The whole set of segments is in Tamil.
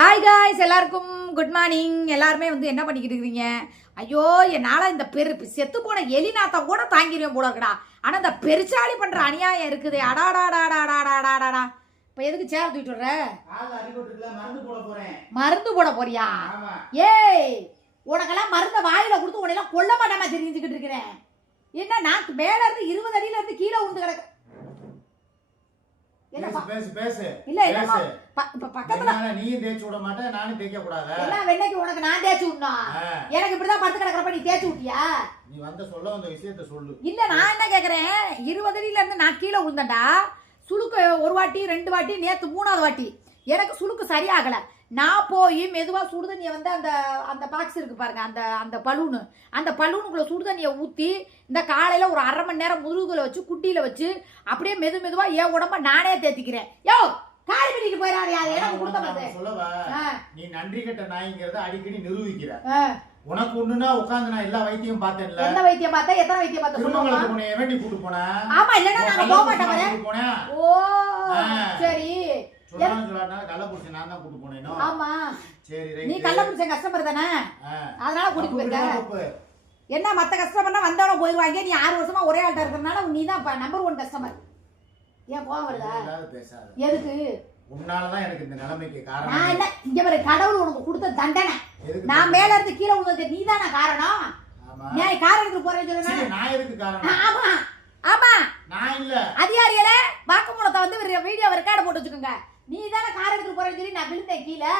ஹாய் காய்ஸ் எல்லாருக்கும் குட் மார்னிங் எல்லாருமே வந்து என்ன பண்ணிக்கிட்டு இருக்கிறீங்க? ஐயோ என்னால் இந்த பெரு செத்து போன எலி நாத்தம் கூட தாங்கிடுவேன் போல இருக்குடா. ஆனால் இந்த பெருச்சாளி பண்ணுற அநியாயம் இருக்குது. அடாடாடாடாடாடாடாடா. இப்போ எதுக்கு சேர் தூக்கிட்டு வர்ற? மருந்து போட போறியா? ஏய் உனக்கெல்லாம் மருந்த வாயில கொடுத்து உனையெல்லாம் கொல்ல மாட்டாம தெரிஞ்சுக்கிட்டு இருக்கிறேன். என்ன நான் மேல இருந்து இருபது அடியில இருந்து கீழே உண்டு கிடக்கு இல்ல ப- இப்ப பக்கத்துல நீயும் தேய்ச்சி விட மாட்டேன் நானும் தேய்க்க கூடாதா. எல்லாம் வெண்ணைக்கு உனக்கு நான் தேய்ச்சி விடணும்? எனக்கு இப்படிதான் படுத்து கிடக்குறப்ப நீ தேய்ச்சி விட்டியா? நீ வந்த சொல்ல வந்த விஷயத்த சொல்லு. இல்ல நான் என்ன கேக்குறேன்? இருபது அடியில இருந்து நான் கீழே விழுந்தேன்டா. சுளுக்கு ஒரு வாட்டி ரெண்டு வாட்டி நேத்து மூணாவது வாட்டி. எனக்கு சுளுக்கு சரியாகல. நான் போய் மெதுவா சுடுதண்ணியை வந்து அந்த அந்த பாக்ஸ் இருக்கு பாருங்க அந்த அந்த பலூனு. அந்த பலூனுக்குள்ள சுடுதண்ணியை ஊத்தி இந்த காலையில ஒரு அரை மணி நேரம் முதுகுல வச்சு குட்டியில வச்சு அப்படியே மெது மெதுவா என் உடம்ப நானே தேத்திக்கிறேன். யோ காலி பண்ணிட்டு போயிடாதே அது எனக்கு கொடுத்த நான் நீ நன்றி கெட்ட நாய்ங்கிறத அடிக்கடி நிரூபிக்கிற. உனக்கு ஒண்ணுனா உட்கார்ந்து நான் எல்லா வைத்தியம் பார்த்தேன்ல. எந்த வைத்தியம் பார்த்தா எத்தனை வைத்தியம் பார்த்தா? திருமங்கலத்துக்கு உன்னை வேண்டி கூட்டு போனேன். ஆமா இல்லன்னா நாங்க போக மாட்டோம் போனேன். ஓ. சரி. நான் நீ ரைட் கள்ள குடிச்ச கஸ்டமர் தானே? அதனால கூட்டிட்டு போயிருக்க. என்ன மத்த கஸ்டமர்னா வந்தவன போயிருவாங்க. நீ ஆறு வருஷமா ஒரே ஆள்கிட்ட இருக்கிறனால நீ தான் நம்பர் ஒன் கஸ்டமர் ஏன் கோவம் வருதா பேசாத. எதுக்கு? உன்னாலதான் எனக்கு இந்த நிலைமைக்கு நான் இங்க பாரு கடவுள் உனக்கு கொடுத்த தண்டனை. நான் மேல இருந்து கீழே விழுந்தது நீ தானே காரணம்? ஆமா. நீ கார் எடுத்து போறேன்னு சொல்லுங்க நான் எதுக்கு காரணம்? ஆமா. ஆமா. நான் இல்ல. அதிகாரிகளே வாக்குமூலத்தை வந்து வீடியோ ரெக்கார்டு போட்டு வச்சுக்கோங்க நீ தானே கார் எடுத்து போறேன்னு சொல்லி நான் விழுந்தேன் கீழே.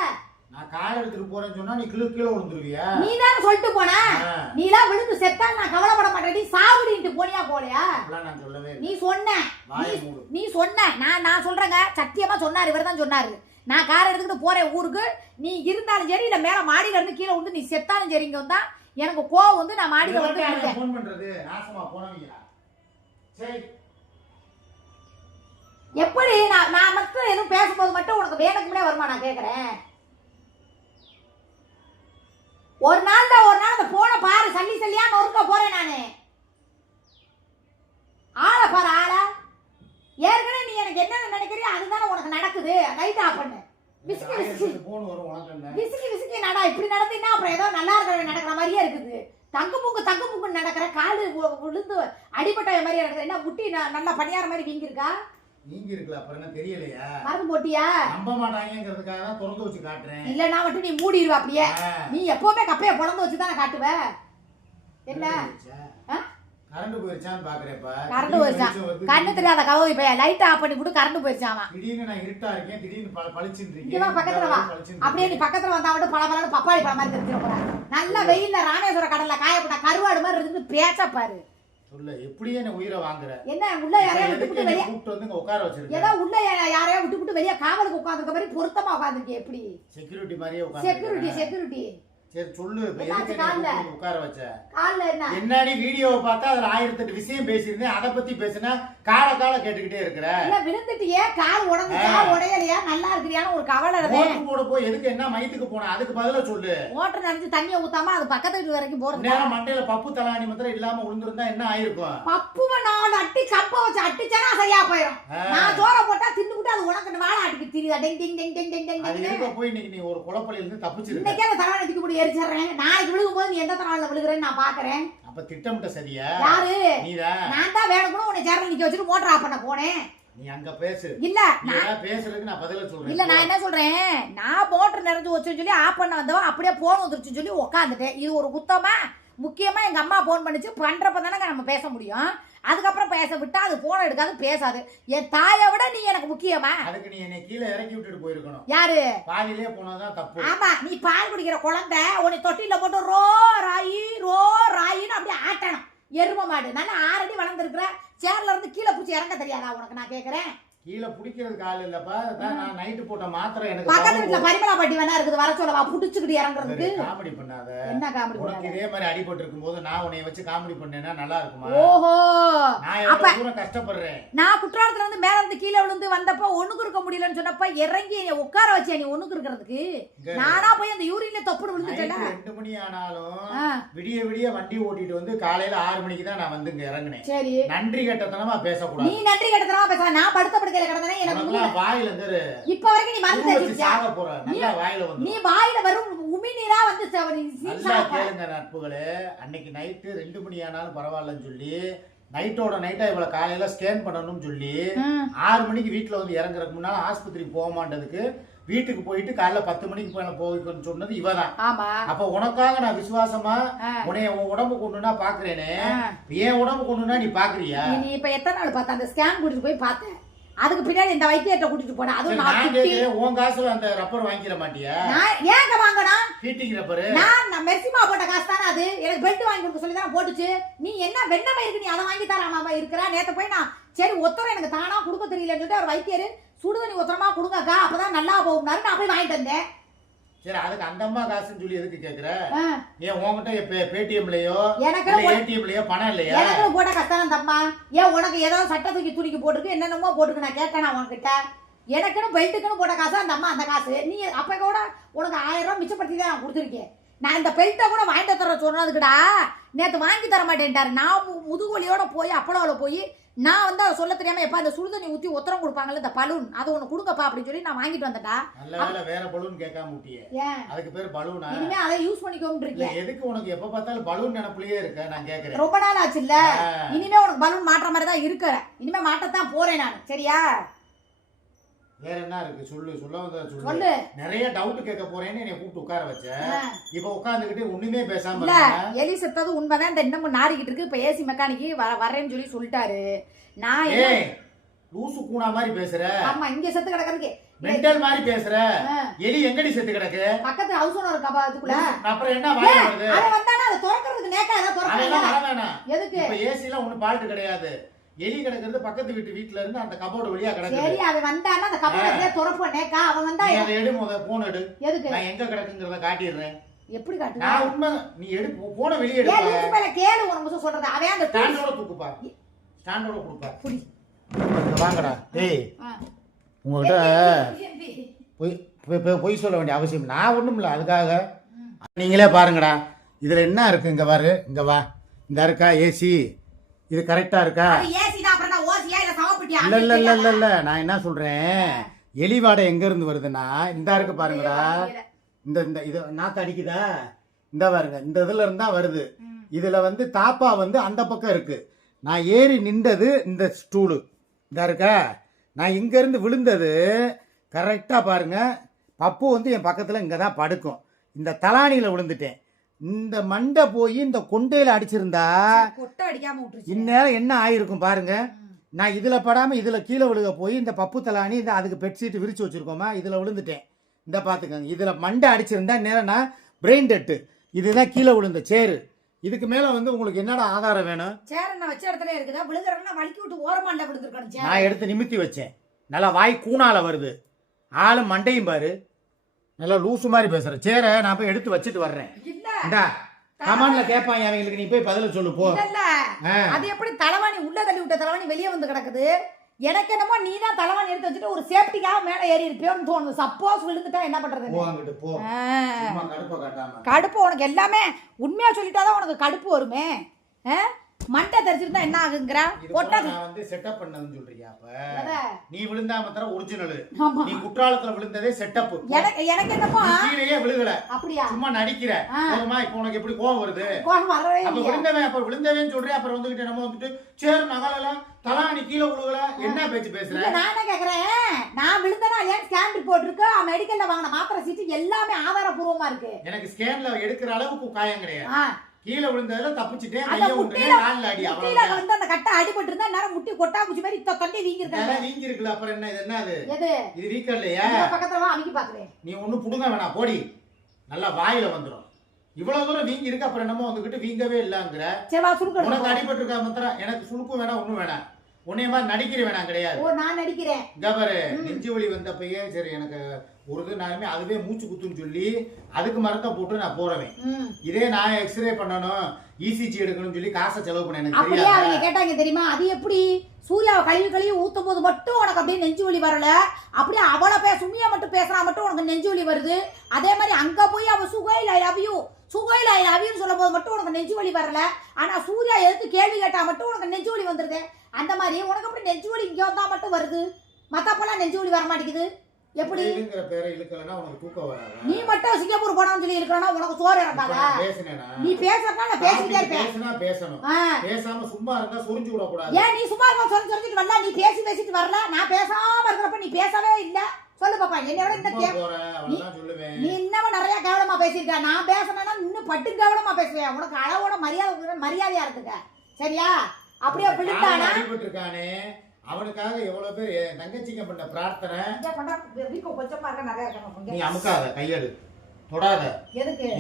நான் கார் எடுத்துட்டு போறேன்னு சொன்னா நீ கீழே கீழே விழுந்துருவியா? நீ தானே சொல்லிட்டு போன? ஆ, நீலாம் விழுந்து செத்தா நான் கவலைப்பட மாட்டேன். நீ சாவுடின்ட்டு போனியா போலையா? நான் சொல்லவே நீ சொன்ன. நீ- நீ சொன்ன. நான் நான் சொல்றேங்க. சத்தியமா சொன்னாரு. இவர் தான் சொன்னாரு. நான் கார் எடுத்துக்கிட்டு போறேன் ஊருக்கு. நீ இருந்தாலும் சரி இல்ல மேல மாடியில இருந்து கீழே வந்து நீ செத்தாலும் சரி இங்க வந்தா எனக்கு கோவம் வந்து நான் மாடியில வந்து ஃபோன் பண்றது? நாசமா போனவங்களா? சரி. எப்படி? நான் நான் மட்டும் எதுவும் பேசும்போது மட்டும் உனக்கு வேணுக்குமே வருமா? நான் கேக்குறேன். ஒரு நாள் தான் ஒரு நாள் அந்த போன பாரு. சல்லி சல்லியா நொறுக்க போறேன் நானு. ஆளை பாரு ஆளை. ஏற்கனவே நீ எனக்கு என்னென்ன நினைக்கிறியோ அதுதானே உனக்கு நடக்குது. லைட் ஆஃப் பண்ணு. விசுக்கு விசுக்கு. விசுக்கி விசுக்கி. நடா இப்படி நடந்தீங்கன்னா அப்புறம் ஏதோ நல்லா இருக்கிற நடக்கிற மாதிரியே இருக்குது. தங்கு முக்கு தங்கு முக்கு நடக்கிற காலு விழுந்து அடிபட்ட மாதிரி நடக்குது. என்ன முட்டி நல்லா பணியார மாதிரி வீங்கிருக்கா நீங்க இருக்குல்ல அப்புறம் என்ன தெரியலையா? மருந்து போட்டியா? நம்ப மாட்டாங்கிறதுக்காக தான் திறந்து வச்சு காட்டுறேன். இல்லைன்னா மட்டும் நீ மூடிடுவ அப்படியே. நீ எப்பவுமே கப்பைய பொழந்து வச்சு தானே காட்டுவ? என்ன? கரண்ட் போயிருச்சான்னு பாக்குறேப்பா கரண்ட் போயிருச்சான். கண்ணு தெரியாத கதவு இப்ப லைட் ஆஃப் பண்ணி விட்டு கரண்ட் போயிருச்சாமா திடீர்னு நான் இருட்டா இருக்கேன் திடீர்னு பளிச்சுன்னு வா, பக்கத்துல வா. அப்படியே நீ. பக்கத்துல வந்தா மட்டும் பல பலன்னு பப்பாளி பழம் மாதிரி தெரிஞ்சிட நல்ல வெயில்ல ராமேஸ்வர கடல்ல காயப்பட்ட கருவாடு மாதிரி இருந்து பேச்ச பாரு. சொல்ல எப்படியே என்ன உயிரை வாங்குற? என்ன உள்ள யாரையா விட்டு வெளியே கூப்பிட்டு வந்து உட்கார வச்சிருக்க? ஏதோ உள்ள யாரையா விட்டு விட்டு வெளியே காவலுக்கு உட்காந்துருக்க மாதிரி பொருத்தமா உட்காந்துருக்க எப்படி? செக்யூரிட்டி மாதிரியே செக்யூரிட்டி செக்யூரிட்டி சரி சொல்லு. உட்கார வச்ச? என்னாடி வீடியோவை பார்த்தா அதுல ஆயிரத்தி எட்டு விஷயம் பேசியிருந்தேன். அதை பத்தி பேசினா கால கால கேட்டுக்கிட்டே இருக்கிற. இல்ல விழுந்துட்டியே? கால் உடஞ்சுச்சா உடையலையா? நல்லா இருக்கிறியான்னு ஒரு கவலை மோட்டர் போட போய் எதுக்கு? என்ன மையத்துக்கு போன? அதுக்கு பதிலா சொல்லு. மோட்டர் நினைச்சு தண்ணியை ஊத்தாம அது பக்கத்து வீட்டு வரைக்கும் போறது நேரம் மண்டையில பப்பு தலாணி மாத்திரம் இல்லாம விழுந்திருந்தா என்ன ஆயிருக்கும்? பப்புவ நாலு அட்டி கப்ப வச்சு அட்டிச்சனா சரியா போயிடும். நான் சோற போட்டா தின்னுபிட்டு அது உனக்கு வாழை அடிக்கு தெரியுதா? டெங் டெங் டெங் டெங் டெங் போய் இன்னைக்கு நீ ஒரு குழப்பலையில இருந்து தப்பிச்சிருக்க? இன்னைக்கே அந்த தலைவனை தூக்கி போட்டு எரிச்சிடுறேன். நாளைக்கு விழுகும்போது நீ எந்த தலைவனில் விழுகிறேன்னு நான் பாக்குறேன். அப்ப திட்டமிட்ட சரியா? யாரு? நான் தான் வேணும்னு உன்னை சேரில் நிக்க வச்சுட்டு மோட்டர் ஆஃப் பண்ண போனேன். நீ அங்க பேசு. இல்ல நீ ஏதாவது பேசுறதுக்கு நான் பதில சொல்றேன். இல்ல நான் என்ன சொல்றேன்? நான் மோட்டர் நிறைஞ்சு வச்சுன்னு சொல்லி ஆஃப் பண்ண வந்தவன் அப்படியே போன் வந்துருச்சுன்னு சொல்லி உட்காந்துட்டேன் இது ஒரு குத்தமா முக்கியமா எங்க அம்மா போன் பண்ணிச்சு. பண்றப்ப தானே நம்ம பேச முடியும். அதுக்கப்புறம் பேச விட்டா அது போன் எடுக்காது பேசாது. என் தாயை விட நீ எனக்கு முக்கியமா? அதுக்கு நீ என்னை கீழே இறக்கி விட்டுட்டு போயிருக்கணும். யாரு? பாதியிலே போனதுதான் தப்பு. ஆமா நீ பால் குடிக்கிற குழந்தை உன்னை தொட்டில போட்டு ரோ ராயி ரோ ராயின்னு அப்படியே ஆட்டணும். எரும மாடு. நல்லா ஆறடி வளர்ந்துருக்குற. சேர்ல இருந்து கீழே பிடிச்சி இறங்க தெரியாதா உனக்கு? நான் கேக்குறேன். கீழே பிடிக்கிறதுக்கு ஆள் இல்லப்பா. நான் நைட்டு போட்ட மாத்திரை எனக்கு பக்கத்து வீட்டுல பரிமளா பாட்டி வேணா இருக்குது வர சொல்லவா? புடிச்சுக்கிட்டு இறங்குறதுக்கு. காமெடி பண்ணாத. என்ன காமெடி உனக்கு? இதே மாதிரி அடிபட்டு இருக்கும்போது நான் உன்னை வச்சு காமெடி பண்ணேன்னா நல்லா இருக்குமா? ஓஹோ! நான் அப்ப- எவ்வளவு தூரம் கஷ்டப்படுறேன்? நான் குற்றாலத்துல இருந்து மேல இருந்து கீழே விழுந்து வந்தப்ப ஒண்ணுக்கு இருக்க முடியலன்னு சொன்னப்ப இறங்கி என்னை உட்கார வச்சு நீ ஒண்ணுக்கு இருக்கிறதுக்கு? நானா போய் அந்த யூரின்ல தொப்புடு விழுந்துட்டேன்? ரெண்டு மணி ஆனாலும் விடிய விடிய வண்டி ஓட்டிட்டு வந்து காலையில ஆறு மணிக்கு தான் நான் வந்து இங்க இறங்கினேன். சரி. நன்றி கட்டத்தனமா நீ பேசக்கூடாது நன்றி கெட்டதனமா பேச நான் படுத்த படுக்க அவஸ்தையில கிடந்தனே எனக்கு வாயில இருந்து இப்ப வரைக்கும் நீ மருந்து சாக போற. நல்லா வாயில வந்து நீ வாயில வரும் உமிநீரா வந்து நல்லா. கேளுங்க நட்புகளே. அன்னைக்கு நைட்டு ரெண்டு மணி ஆனாலும் பரவாயில்லன்னு சொல்லி நைட்டோட நைட்டா இவ்வளவு காலையில ஸ்கேன் பண்ணணும்னு சொல்லி. ஆறு மணிக்கு வீட்டுல வந்து இறங்குறதுக்கு முன்னால ஆஸ்பத்திரிக்கு போக மாட்டதுக்கு வீட்டுக்கு போயிட்டு காலைல பத்து மணிக்கு போய் போய்க்கணும்னு சொன்னது இவதான். ஆமா. அப்ப உனக்காக நான் விசுவாசமா ஆ. உன்னைய உன் உடம்பு கொண்டுனா பாக்குறேனே. என் உடம்பு கொண்டுனா நீ பாக்குறியா? நீ- இப்ப எத்தனை நாள் பார்த்த? அந்த ஸ்கேன் கூட்டிட்டு போய் பார்த்தேன் அதுக்கு பின்னாடி இந்த வைத்தியத்தை கூட்டிட்டு சரி, அதுவும் நான் உன் காசுல அந்த ரப்பர் வாங்கிக்கிற மாட்டியா? நான் ஏங்க வாங்கணும் ஹீட்டிங் ரப்பர். நான் நான் மெர்சிமா போட்ட காசு தானே அது? எனக்கு பெல்ட் வாங்கி கொடுக்க சொல்லி தானே போட்டுச்சு. நீ என்ன வெண்ணமை இருக்கு நீ அதை வாங்கி தராம இருக்கிற? நேத்து போய் நான் சரி ஒத்தரம் எனக்கு தானா கொடுக்க தெரியலன்னு சொல்லிட்டு அவர் வைத்தியர் சுடுதண்ணி ஒத்தரமா கொடுங்கக்கா அப்பதான் நல்லா போகும்னாரு. நான் போய் வாங்கிட்டு வந்தேன். சரி அதுக்கு அந்த அம்மா காசுன்னு சொல்லி எதுக்கு கேக்குற? ஏன் உன்கிட்ட பேடிஎம்லயோ எனக்கு ஏடிஎம்லயோ பணம் இல்லையா? எனக்கு போட்ட கஷ்டம் தம்மா. ஏன் உனக்கு ஏதோ சட்ட தூக்கி துணிக்கு போட்டிருக்கு என்னென்னமோ போட்டிருக்கு நான் கேட்டேன் உன்கிட்ட. எனக்குன்னு பெல்ட்டுக்குன்னு போட்ட காசு அந்த அம்மா அந்த காசு? நீ அப்ப கூட உனக்கு ஆயிரம் ரூபாய் மிச்சப்படுத்தி தான் கொடுத்துருக்கேன். நான் இந்த பெல்ட்டை கூட வாங்கிட்டு தர சொன்னதுக்குடா. நேற்று வாங்கி தர மாட்டேன்ட்டாரு. நான் மு- முதுகுவலியோட போய் அப்பளோவில் போய் நான் வந்து அதை சொல்ல தெரியாம எப்ப அந்த சுடுதண்ணி ஊற்றி உத்தரம் கொடுப்பாங்கல்ல இந்த பலூன் அதை ஒன்று கொடுங்கப்பா அப்படின்னு சொல்லி நான் வாங்கிட்டு வந்துட்டா நல்ல வேற பலூன் கேட்காம விட்டியே ஏன்? அதுக்கு பேர் பலூனா? இனிமே அதை யூஸ் பண்ணிக்கோன்னு இருக்கேன். எதுக்கு உனக்கு எப்ப பார்த்தாலும் பலூன் நினப்புலயே இருக்க நான் கேக்குறேன். ரொம்ப நாள் ஆச்சு இல்ல. இனிமே உனக்கு பலூன் மாட்டுற மாதிரி தான் இருக்கிற இனிமே மாட்டத்தான் போறேன் நான். சரியா? வேற என்ன இருக்கு சொல்லு சொல்ல வந்த சொல்லு. நிறைய டவுட் கேட்க போறேன்னு என்னை கூப்பிட்டு உட்கார வச்ச. ஆ. இப்ப உட்கார்ந்துகிட்டு ஒண்ணுமே பேசாம இல்ல இருக்க. எலி செத்தது உண்மைதான். இந்த இன்னமும் நாரிக்கிட்டு இருக்கு. இப்ப ஏசி மெக்கானிக்கு வரேன்னு சொல்லி சொல்லிட்டாரு. நான் ஏய் லூசு கூனா மாதிரி பேசுற. ஆமா இங்க செத்து கிடக்குறதுக்கு. மென்டல் மாதிரி பேசுற. எலி எங்கடி செத்து கிடக்கு? பக்கத்து ஹவுஸ் ஓனர் இருக்கா அதுக்குள்ள? அப்புறம் என்ன வாய் வருது? அவன் வந்தானா? அதை திறக்கிறதுக்கு நேக்கா ஏதாவது வேணாம் எதுக்கு? இப்ப ஏசி எல்லாம் ஒண்ணு பால்ட்டு கிடையாது. எலி கிடக்கிறது பக்கத்து வீட்டு வீட்டுல இருந்து அந்த கபோர்டு வழியா கிடக்குது. சரி அவன் வந்தானா அந்த திறப்போம் நேக்கா அவன் வந்தா நீ அதை எடு முத போன் எடு. எதுக்கு? நான் எங்க கிடக்குங்கிறத காட்டிடுறேன். எப்படி காட்டுவா நான் உண்மை நீ எடு போன வெளியே ஏன் எடுப்பா. லூசு மேல கேளு ஒரு நிமிஷம் சொல்றது. அவன் அந்த ஸ்டாண்டோட தூக்குப்பா. ஸ்டாண்டோட கொடுப்பா. புடி. வாங்கடா. டேய். உங்ககிட்ட. பொய் பொய்- பொய்- பொய் சொல்ல வேண்டிய அவசியம் நான் ஒண்ணும் இல்லை அதுக்காக. நீங்களே பாருங்கடா. இதுல என்ன இருக்கு? இங்க பாரு இங்க வா. இந்த இருக்கா ஏசி. இது கரெக்டா இருக்கா? இல்ல இல்ல இல்ல இல்ல இல்ல நான் என்ன சொல்றேன்? எலி வாடை எங்க இருந்து வருதுன்னா இந்த இருக்கு பாருங்கடா. இந்த இந்த இது நாக்கு அடிக்குதா? இந்த பாருங்க இந்த இதுல இருந்தா வருது. இதுல வந்து தாப்பா வந்து அந்த பக்கம் இருக்கு. நான் ஏறி நின்றது இந்த ஸ்டூலு. இந்த இருக்கா? நான் இங்க இருந்து விழுந்தது கரெக்டா பாருங்க. பப்பு வந்து என் பக்கத்துல இங்க தான் படுக்கும். இந்த தலானியில விழுந்துட்டேன். இந்த மண்டை போய் இந்த கொண்டையில அடிச்சிருந்தா இந்நேரம் என்ன ஆயிருக்கும் பாருங்க. நான் இதுல படாம இதுல கீழே விழுக போய் இந்த பப்பு தலானி இந்த அதுக்கு பெட்ஷீட் விரிச்சு வச்சிருக்கோமா? இதுல விழுந்துட்டேன். இந்த பாத்துக்கோங்க. இதுல மண்டை அடிச்சிருந்தா நேரம் நான் பிரெயின் டெட்டு இதுதான் கீழே விழுந்த சேரு. இதுக்கு மேல வந்து உங்களுக்கு என்னடா ஆதாரம் வேணும்? சேர் என்ன வச்ச இடத்துல இருக்குதா? விழுகிறன்னா வலிக்கி விட்டு ஓரமாண்ட விழுந்திருக்கணும் சேர். நான் எடுத்து நிமித்தி வச்சேன். நல்லா வாய் கூணால வருது. ஆளும் மண்டையும் பாரு. நல்லா லூசு மாதிரி பேசுற. சேரை நான் போய் எடுத்து வச்சுட்டு வர்றேன். இந்தா கமான்ல கேட்பாங்க அவங்களுக்கு நீ போய் பதில சொல்லு போ. இல்ல. அது எப்படி தலைவாணி உள்ள தள்ளி விட்ட தலைவாணி வெளியே வந்து கிடக்குது? எனக்கு என்னமோ நீ தான் தலைவாணி எடுத்து வச்சுட்டு ஒரு சேஃப்டிக்காக மேல ஏறி இருப்பியோன்னு தோணுது. சப்போஸ் விழுந்துட்டா என்ன பண்றது? கடுப்பை உனக்கு எல்லாமே உண்மையா சொல்லிட்டாதான் உனக்கு கடுப்பு வருமே? மண்டை தெரிச்சிருந்தா என்ன ஆகுங்கிற? கூட நான் வந்து செட்டப் பண்ணதுன்னு சொல்றியா அப்ப? நீ விழுந்தா மாத்திரம் ஒரிஜினல் நீ குற்றாலத்துல விழுந்ததே செட்டப் எனக்கு எனக்கு என்னமோ கீழேயே விழுகல. அப்படியா? சும்மா நடிக்கிற. போதுமா இப்ப உனக்கு எப்படி கோவம் வருது? கோபம் வரவே அப்ப விழுந்தவன் அப்ப விழுந்தவன் சொல்றேன் அப்புறம் வந்துகிட்டு நம்ம வந்துட்டு சேர் நகலலாம் தலாணி கீழே விழுகல. என்ன பேச்சு பேசுற? நான் என்ன கேக்குறேன்? நான் விழுந்தனா இல்லையா ஸ்கேன் ரிப்போர்ட் இருக்கு? மெடிக்கல்ல வாங்கின மாத்திரை சீட்டு எல்லாமே ஆதாரபூர்வமா இருக்கு. எனக்கு ஸ்கேன்ல எடுக்கிற அளவுக்கு காயம் கிடையாது. கீழே விழுந்ததுல தப்பிச்சுட்டேன் கைய முட்டியில விட்டுனேன் கால்ல அடி வந்து அந்த கட்டை அடிபட்டு இருந்தா நேரம் முட்டி கொட்டா குச்சி மாதிரி இத்த தொண்டி வீங்கி இருக்காங்க வீங்கி இருக்குல்ல அப்புறம் என்ன இது என்ன அது? எது? இது வீக்கம் இல்லையா பக்கத்துல வா அமைக்கி பாக்குறேன் நீ ஒண்ணு புடுங்க வேணாம் போடி. நல்லா வாயில வந்துடும் இவ்வளவு தூரம் வீங்கி இருக்கு அப்புறம் என்னமோ வந்துகிட்டு வீங்கவே இல்லங்கிற. சரி வா சுருக்க உனக்கு. அடிபட்டு இருக்கா மாத்திரம் எனக்கு சுழுக்கும் வேணாம் ஒண்ணும் வேணாம் உன்னைய மாதிரி நடிக்கிற வேணாம் கிடையாது. ஓ நான் நடிக்கிறேன். இங்க பாரு நெஞ்சு வலி வந்தப்பயே சரி எனக்கு ஒரு இது நாளுமே அதுவே மூச்சு குத்துன்னு சொல்லி அதுக்கு மரத்தை போட்டு நான் போறவேன். இதே நான் எக்ஸ்ரே பண்ணணும் இசிஜி எடுக்கணும்னு சொல்லி காசை செலவு பண்ண எனக்கு அப்படியே அவங்க கேட்டாங்க தெரியுமா? அது எப்படி? சூர்யாவை கழுவி கழுவி ஊத்தும் போது மட்டும் உனக்கு அப்படியே நெஞ்சு வலி வரல. அப்படியே அவளை பே சுமியா மட்டும் பேசுறா மட்டும் உனக்கு நெஞ்சு வலி வருது. அதே மாதிரி அங்க போய் அவ சுகையில் ஐ லவ் யூ. சுகையில் ஐ லவ் யூன்னு சொல்லும் போது மட்டும் உனக்கு நெஞ்சு வலி வரல. ஆனா சூர்யா எதுக்கு கேள்வி கேட்டா மட்டும் உனக்கு நெஞ்சு வலி வந்துருது? அந்த மாதிரி உனக்கு அப்படி நெஞ்சு வலி இங்க வந்தா மட்டும் வருது? மத்தப்பெல்லாம் நெஞ்சு வலி வர மாட்டேங்குது எப்படி? இழுங்கிற பேரை இழுக்கலன்னா உனக்கு தூக்கம் வராதா? நீ மட்டும் சிங்கப்பூர் போனான்னு சொல்லி இருக்கிறனா உனக்கு சோறு இறங்காதா பேசினேனா? நீ பேசுறதுனா நான் பேசிக்கிட்டே இருப்பேன். பேசினா பேசணும். பேசாம சும்மா இருந்தா சொரிஞ்சு விடக்கூடாது. ஏன் நீ சும்மா இருக்க சொல்லி சொல்லிட்டு வரல? நீ பேசி பேசிட்டு வரல? நான் பேசாம இருக்கிறப்ப நீ பேசவே இல்ல. சொல்லு பாப்பா என்னை விட இந்த நீ இன்னமும் நிறைய கேவலமா பேசியிருக்க. நான் பேசினேன்னா இன்னும் பட்டு கேவலமா பேசுவேன். உனக்கு அளவோட மரியாதை மரியாதையா இருக்குங்க. சரியா? அப்படியே பிடித்தானா அவனுக்காக எவ்வளவு பேர் என் தங்கச்சிங்க பண்ண பிரார்த்தனை. நீ அமுக்காத கையெடு. தொடாத.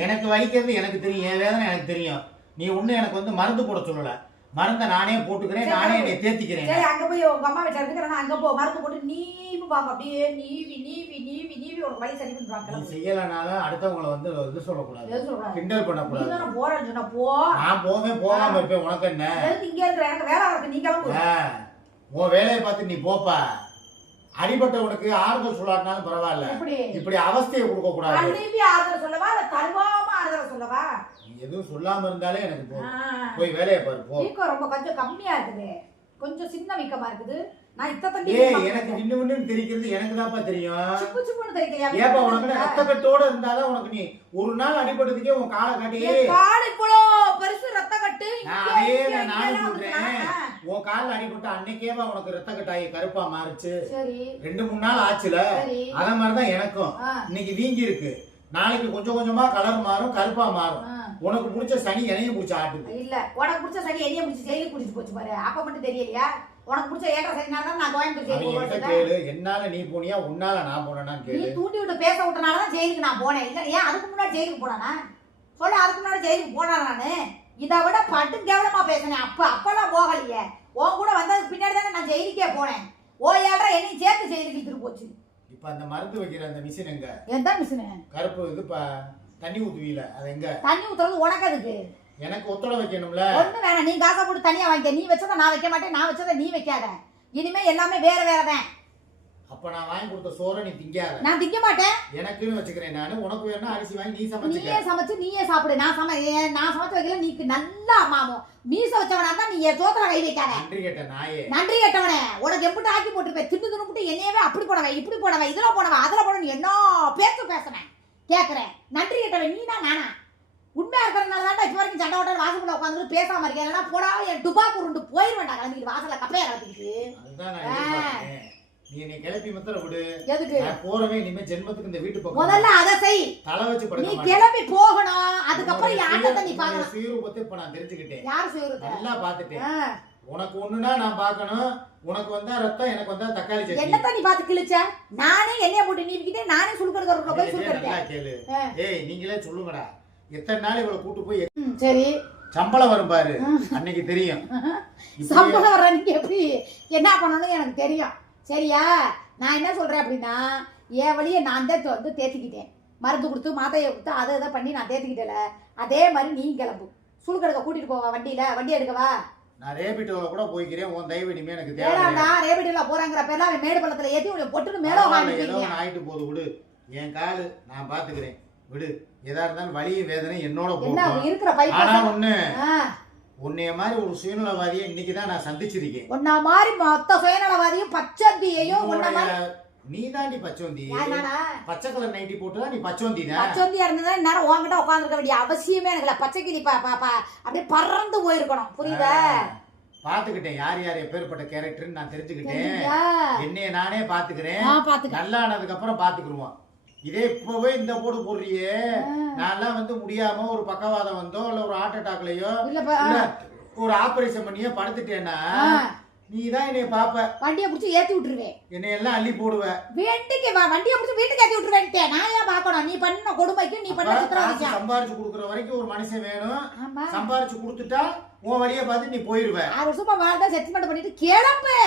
எனக்கு வலிக்கிறது எனக்கு தெரியும் என் வேதனை எனக்கு தெரியும். நீ ஒண்ணு எனக்கு வந்து மருந்து போட சொல்லல. மருந்தை நானே போட்டுக்கிறேன் நானே என்னை தேத்திக்கிறேன் சரி அங்க போய் உங்க அம்மா வீட்டுல இருக்கிறேன்னா அங்க போ மருந்து போட்டு நீவி பாப்பா அப்படியே நீவி நீவி நீவி நீவி உனக்கு வழி சரி பண்ணுவாங்க செய்யலனாலும் அடுத்தவங்களை வந்து இது சொல்லக்கூடாது. கிண்டல் பண்ணக்கூடாது. போறேன்னு சொன்னா போ. நான் போவேன் போகாம இருப்பேன் உனக்கு என்ன? இங்க இருக்கிற எனக்கு வேலை இருக்கு நீ கிளம்பு. ஆ, உன் வேலையை பார்த்து நீ போப்பா. அடிபட்டவனுக்கு ஆறுதல் சொல்லாட்டினாலும் பரவாயில்ல. இப்படி அவஸ்தையை கொடுக்க கூடாது. ஆறுதல் சொல்லவா? இல்ல தருவாம ஆறுதல் சொல்லவா? நீ எதுவும் சொல்லாம இருந்தாலே எனக்கு போதும். போய் வேலையை பாரு போ. வீக்கம் ரொம்ப கொஞ்சம் கம்மியா இருக்குது. கொஞ்சம் சின்ன வீக்கமா இருக்குது. நான் இத்த தண்ணி ஏய் எனக்கு நின்னு நின்னு தெரிக்கிறது எனக்கு தான்ப்பா தெரியும். சிப்பு சிப்புன்னு தெரியுது ஏப்பா உனக்கு ரத்த கட்டோட இருந்தாதான் உனக்கு நீ ஒரு நாள் அடிபட்டதுக்கே உன் காலை காட்டி கால் இவ்வளோ பெருசு ரத்த கட்டு நான் அதே நானும் சொல்றேன். உன் காலில் அடிபட்ட அன்னைக்கேவா உனக்கு ரத்த கட்டாயி கருப்பா மாறுச்சு? ரெண்டு மூணு நாள் ஆச்சுல? அத மாதிரிதான் எனக்கும். இன்னைக்கு வீங்கி இருக்கு நாளைக்கு கொஞ்சம் கொஞ்சமா கலர் மாறும் கருப்பா மாறும். உனக்கு பிடிச்ச சனி எனையும் பிடிச்ச ஆட்டுது. இல்ல உனக்கு பிடிச்ச சரி என்னைய பிடிச்சி ஜெயிலுக்கு பிடிச்சி போச்சு பாரு. அப்ப மட்டும் தெரியலையா? உனக்கு பிடிச்ச ஏற்ற தான் நான் கோயம்புத்தூர் கேளு. என்னால நீ போனியா உன்னால நான் போனேனான்னு நீ கேளு. தூண்டி விட்டு பேச விட்டனால தான் ஜெயிலுக்கு நான் போனேன். இல்ல ஏன் அதுக்கு முன்னாடி ஜெயிலுக்கு போனானா? சொல்ல அதுக்கு முன்னாடி ஜெயிலுக்கு போனா நானு? இதை விட பட்டு கேவலமா பேசினேன் அப்ப அப்பெல்லாம் போகலையே. உன் கூட வந்ததுக்கு பின்னாடி தானே நான் ஜெயிலுக்கே போனேன். ஓ ஏழரை என்னையும் சேர்த்து ஜெயிலுக்கு இழுத்துட்டு போச்சு. இப்ப அந்த மருந்து வைக்கிற அந்த மிஷின் எங்க? எந்த மிஷினு? கருப்பு இது தண்ணி ஊத்துவீல அது எங்க? தண்ணி ஊத்துறது உனக்கு அதுக்கு எனக்கு ஒத்தடை வைக்கணும்ல. ஒண்ணு வேணாம். நீ காசை போட்டு தனியா வாங்கிக்க. நீ வச்சதை நான் வைக்க மாட்டேன். நான் வச்சதை நீ வைக்காத. இனிமே எல்லாமே வேற வேற தான் அப்ப நான் வாங்கி கொடுத்த சோறை நீ திங்காத. நான் திங்க மாட்டேன். எனக்குன்னு வச்சுக்கிறேன் நானு. உனக்கு வேணா அரிசி வாங்கி நீ சமைச்சுக்க. நீயே சமைச்சு நீயே சாப்பிடு. நான் சமை நான் சமைச்சு வைக்கல நீ நல்லா மாமோ. மீச வச்சவனா தான் நீ என் சோத்துல கை வைக்காத. நன்றி கேட்ட நாயே. நன்றி கேட்டவனே. உனக்கு எப்படி ஆக்கி போட்டுருப்பேன். தின்னு தின்னு என்னையவே அப்படி போடவன் இப்படி போடவன் இதுல போடவன் அதுல போடணும் என்ன பேச்சு பேசுனேன் கேக்குறேன் நன்றி கேட்டவன் நீ தான் நானா? உண்மையா இருக்கிறதுனால தான் இப்போ வரைக்கும் சண்டை ஓட்ட வாசலுக்குள்ள உட்காந்து பேசாம இருக்கேன் இல்லைன்னா போடா என் டுபாக்கு உருண்டு போயிருவேன்டா. கிளம்பிட்டு வாசல்ல கப்பையா எதிர்பார்த்தேன். நீ என்னை கிளப்பி மத்திர விடு. எதுக்கு? நான் போறவே இனிமே ஜென்மத்துக்கு இந்த வீட்டு பக்கம் முதல்ல அதை செய். தலை வச்சு நீ படுக்க கிளம்பி போகணும். அதுக்கப்புறம் உன்னுடைய என் ஆட்டத்தை நீ பார்க்கணும்? இப்ப நான் தெரிஞ்சுக்கிட்டேன். யார் செய்யறது நல்லா பாத்துட்டேன் உனக்கு ஒண்ணுனா நான் பார்க்கணும். உனக்கு வந்தா ரத்தம் எனக்கு வந்தா தக்காளி சட்னி. என்னத்த நீ பார்த்து கிழிச்ச? நானே எண்ணெய போட்டு நீவிக்கிட்டே நானே சுழுக்கெடுக்கிற போய் ஏய், சுழுக்கெடுத்தேன் நல்லா கேளு. ஏய் நீங்களே சொல்லுங்கடா. எத்தனை நாள் இவளை கூட்டு போய் சரி. சம்பளம் வரும் பாரு. அன்னைக்கு தெரியும். சம்பளம் வர எப்படி? என்ன பண்ணணும்னு எனக்கு தெரியும். சரியா? நான் என்ன சொல்றேன் அப்படின்னா என் வழியை நான் தான் வந்து தேத்திக்கிட்டேன். மருந்து கொடுத்து மாத்தையை கொடுத்து அதை இதை பண்ணி நான் தேத்திக்கிட்டேல அதே மாதிரி நீ கிளம்பு. சுழுக்கெடுக்க கூட்டிட்டு போவா வண்டியில? வண்டி எடுக்கவா? நான் ரேபிட்டோல கூட போய்க்கிறேன். உன் தயவு இனிமே எனக்கு தேவை வேணாண்டா ரேபிடில போறாங்கிற பேர்ல அவன் மேடு பள்ளத்துல ஏத்தி உன்னை பொட்டுன்னு மேல ஏதோ ஆயிட்டு போகுது விடு. என் காலு நான் பாத்துக்கிறேன். விடு. எதா இருந்தாலும் வலியும் வேதனை என்னோட என்ன போகும் இருக்கிற ஆனா பைப் ஒண்ணு உன்னைய மாதிரி ஒரு சுயநலவாதியை இன்னைக்கு தான் நான் சந்திச்சிருக்கேன். உன்ன மாதிரி மொத்த சுயநலவாதியும் பச்சந்தியையும் உன்ன மாதிரி நீ தாண்டி பச்சோந்தி. பச்சை கலர் நைட்டி போட்டுதான் நீ பச்சோந்தி தான் பச்சந்தியா இருந்ததா நேரம் உன்கிட்ட உட்காந்துருக்க வேண்டிய அவசியமே எனக்கு இல்ல. பச்சை கிளி பா பா பா அப்படியே பறந்து போயிருக்கணும். புரியுதா? பாத்துக்கிட்டேன் யார் யார் எப்பேற்பட்ட கேரக்டர்னு நான் தெரிஞ்சுக்கிட்டேன்? என்னைய நானே பாத்துக்கிறேன் நல்லா ஆனதுக்கு அப்புறம் பாத்துக்கிருவோம் இதே இப்பவே இந்த போடு போடுறியே. நான்லாம் வந்து முடியாம ஒரு பக்கவாதம் வந்தோ இல்ல ஒரு ஹார்ட் அட்டாக்லயோ இல்ல ஒரு ஆபரேஷன் பண்ணியோ படுத்துட்டேன்னா ஆ, நீ தான் என்னைய பாப்ப. வண்டியை பிடிச்சி ஏத்தி விட்டுருவேன். என்னை எல்லாம் அள்ளி போடுவ. வீட்டுக்கு வா வண்டியை பிடிச்சி வீட்டுக்கு ஏத்தி விட்டுருவேன் நான் ஏன் பாக்கணும் நீ பண்ண கொடுமைக்கும் நீ பண்ண சித்திரவதைக்கும் சம்பாரிச்சு கொடுக்குற வரைக்கும் ஒரு மனுஷன் வேணும். சம்பாரிச்சு கொடுத்துட்டா உன் வழியை பார்த்து நீ போயிருவ. ஆறு வருஷமா வாழ்ந்தா செட்டில்மெண்ட் பண்ணிட்டு கிளம்பு.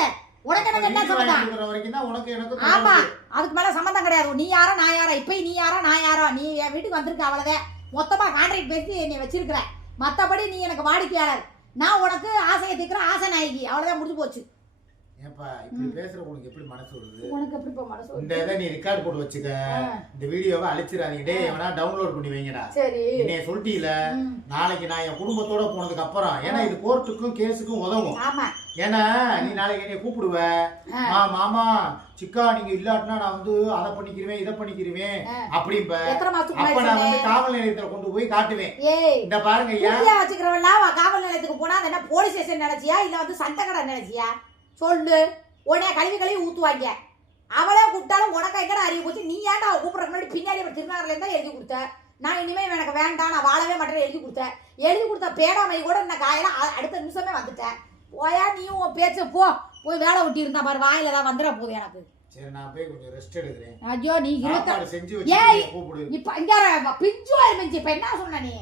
உனக்கு எனக்கு என்ன சம்மந்தம் கொடுக்குற வரைக்கும் தான் உனக்கு எனக்கு ஆமா. அதுக்கு மேல சம்மந்தம் கிடையாது. நீ யாரோ நான் யாரோ. இப்ப நீ யாரோ நான் யாரோ. நீ என் வீட்டுக்கு வந்திருக்க அவ்வளவுதான். மொத்தமா கான்ட்ராக்ட் பேசி என்னை வச்சிருக்கிற. மத்தபடி நீ எனக்கு வாடிக்கையாளர். நான் உனக்கு ஆசையை தீர்க்கிற ஆசை நாயகி. அவ்வளவுதான் முடிஞ்சு போச்சு. ஏப்பா இப்படி பேசுற உனக்கு எப்படி மனசு வருது? உனக்கு எப்படி இப்போ மனசு இந்த இதை நீ ரெக்கார்ட் போட்டு வச்சுக்க. இந்த வீடியோவை அழிச்சிடாதீங்க. டேய் எவனா டவுன்லோட் பண்ணி வைங்கடா. சரி. என்னைய சொல்லிட்டீல. நாளைக்கு நான் என் குடும்பத்தோட போனதுக்கு அப்புறம். ஏன்னா இது கோர்ட்டுக்கும் கேஸுக்கும் உதவும். ஆமா. ஏன்னா நீ நாளைக்கு என்னைய கூப்பிடுவ. மாமா சிக்கா நீங்க இல்லாட்டினா நான் வந்து அதை பண்ணிக்கிருவேன் இதை பண்ணிக்கிருவேன் ஆ. அப்படிம்ப. அப்ப நான் வந்து? காவல் நிலையத்துல கொண்டு போய் காட்டுவேன். இந்த பாருங்க ஐயா. அவ காவல் நிலையத்துக்கு போனா என்ன போலீஸ் ஸ்டேஷன் நினைச்சியா இல்ல வந்து சண்டை கடை நினைச்சியா? சொல்லு. உடனே கழுவி கழுவி ஊத்துவாங்க. அவளே கூப்பிட்டாலும் உனக்கு எங்கடா அறிய போச்சு? நீ ஏன்டா அவ கூப்பிடுற முன்னாடி பின்னாடி அவன் திருநாரில இருந்தா எழுதி கொடுத்த? நான் இனிமே எனக்கு வேண்டாம் நான் வாழவே மாட்டேன் எழுதி கொடுத்தேன் எழுதி கொடுத்த பேடாமை கூட என்ன காயெல்லாம் அடுத்த நிமிஷமே வந்துட்டேன் போயா நீயும் உன் பேச்சு போ. போய் வேலை ஒட்டி இருந்தா பாரு வாயில தான் வந்துட போகுது எனக்கு. சரி நான் போய் கொஞ்சம் ரெஸ்ட் எடுக்கிறேன். ஐயோ நீ இருக்க செஞ்சு ஏய். இப்ப இங்க பிஞ்சு ஆயிருந்துச்சு இப்ப என்ன சொன்ன நீ?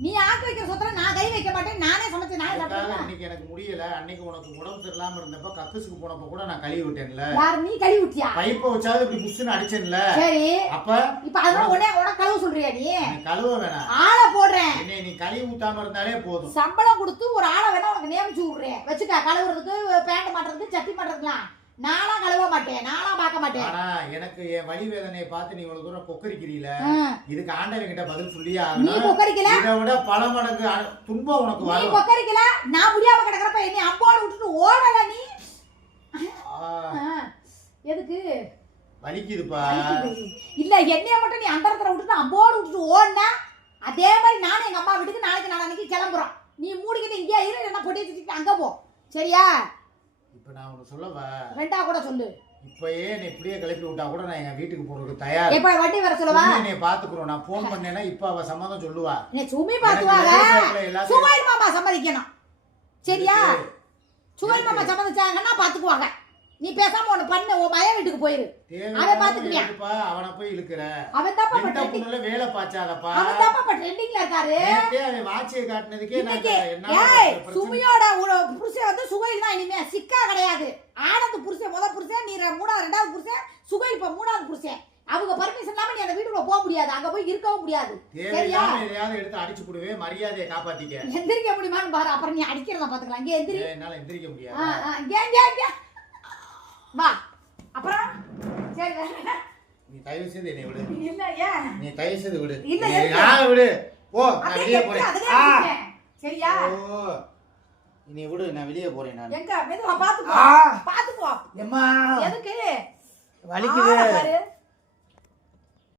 நீ ஆக்கு வைக்கிற சொத்துல நான் கை வைக்க மாட்டேன் நானே சமைச்சு நானே சாப்பிடுவேன். இன்னைக்கு எனக்கு முடியல? அன்னைக்கு உனக்கு உடம்பு சரியில்லாம இருந்தப்ப கக்கசுக்கு போனப்ப கூட நான் கழுவி விட்டேன்ல. யார் நீ கழுவி விட்டியா? பைப்பை வச்சாவது இப்படி அடிச்சேன்ல. சரி. அப்ப? இப்ப அதனால உடனே உனக்கு கழுவு சொல்றியா நீ? கழுவ வேணாம். ஆளை போடுறேன். என்னை நீ கழுவி ஊத்தாம இருந்தாலே போதும். சம்பளம் கொடுத்து ஒரு ஆளை வேணா உனக்கு நியமிச்சு வச்சுக்க கழுவுறதுக்கு பேண்ட் மாட்டுறதுக்கு சட்டி மாட்டுறதுலாம் நானா கழுவ மாட்டேன் நானா பார்க்க மாட்டேன். ஆனா எனக்கு என் வலி வேதனையை பார்த்து நீ இவ்வளவு தூரம் கொக்கரிக்கிறீல. இதுக்கு ஆண்டவன் கிட்ட பதில் சொல்லியே நீ கொக்கரிக்கல? இதை விட பல மடங்கு துன்பம் உனக்கு நீ வரும். கொக்கரிக்கல? நான் முடியாம கிடக்குறப்ப என்னை அம்போடு விட்டுட்டு ஓடல நீ. எதுக்கு? வலிக்குதுப்பா. இல்ல என்னைய மட்டும் நீ அந்த இடத்துல விட்டுட்டு அம்போடு விட்டுட்டு ஓடினா அதே மாதிரி நானும் எங்க அம்மா வீட்டுக்கு நாளைக்கு நாளைக்கு கிளம்புறோம். நீ மூடிக்கிட்டு இங்கே இரு என்ன பொட்டி வச்சுட்டு அங்க போ. சரியா? இப்ப நான் உனக்கு சொல்லவா? ரெண்டா கூட சொல்லு. இப்பயே நீ இப்படியே கிளப்பி விட்டா கூட நான் என் வீட்டுக்கு போறதுக்கு தயார். எப்ப வண்டி வர சொல்லவா? என்னை பாத்துக்கிறோம். நான் போன் பண்ணேன்னா இப்ப அவ சம்மதம் சொல்லுவா. நீ சுமி பாத்துவாங்க சுவைல் மாமா சம்மதிக்கணும். சரியா. சுவைல் மாமா சம்மதிச்சாங்கன்னா பாத்துக்குவாங்க. நீ பேசாம ஒண்ணு பண்ணு உன் மய வீட்டுக்கு போயிரு. பாத்துக்கிறியா? எடுப்பா, அவனை போய் இழுக்கிற? அவன் தாப்பா பொண்ணுல வேலை பாய்ச்சாதப்பா அவன் தாப்பா இப்ப ட்ரெண்டிங்ல இருக்காரு. அவன் வாட்சியை காட்டினதுக்கே நான் ஏய்? சுமியோட புருஷன் வந்து சுகைல் தான் இனிமே சிக்கா கிடையாது. ஆனந்த் புருஷன் முத புருஷன் நீ மூணாவது ரெண்டாவது புருஷன் சுகைல் இப்ப மூணாவது புருஷன். அவங்க பர்மிஷன் இல்லாம நீ அந்த வீட்டுக்குள்ள போக முடியாது. அங்க போய் இருக்கவும் முடியாது. சரியா? எதையாவது எடுத்து அடிச்சு போடுவே மரியாதையை காப்பாத்திக்க. எந்திரிக்க முடியுமான்னு பாரு. அப்புறம் நீ அடிக்கிறத பாத்துக்கலாம். இங்க எந்திரி. என்னால எந்திரிக்க முடியாது. இங்க, இங்க. வா. அப்புறம்? சரி. நீ தயவு செய்து என்னை விடு. இல்ல ஏன்? நீ தயவு செய்து விடு. இல்ல? யாரை விடு. போ நான் வெளியே போறேன். சரியா? ஓ. நீ விடு நான் வெளியே போறேன் நான். எங்க? மெதுவா பாத்துக்கோ ஆ. பாத்துக்கோ எம்மா. எதுக்கு? வலிக்குது.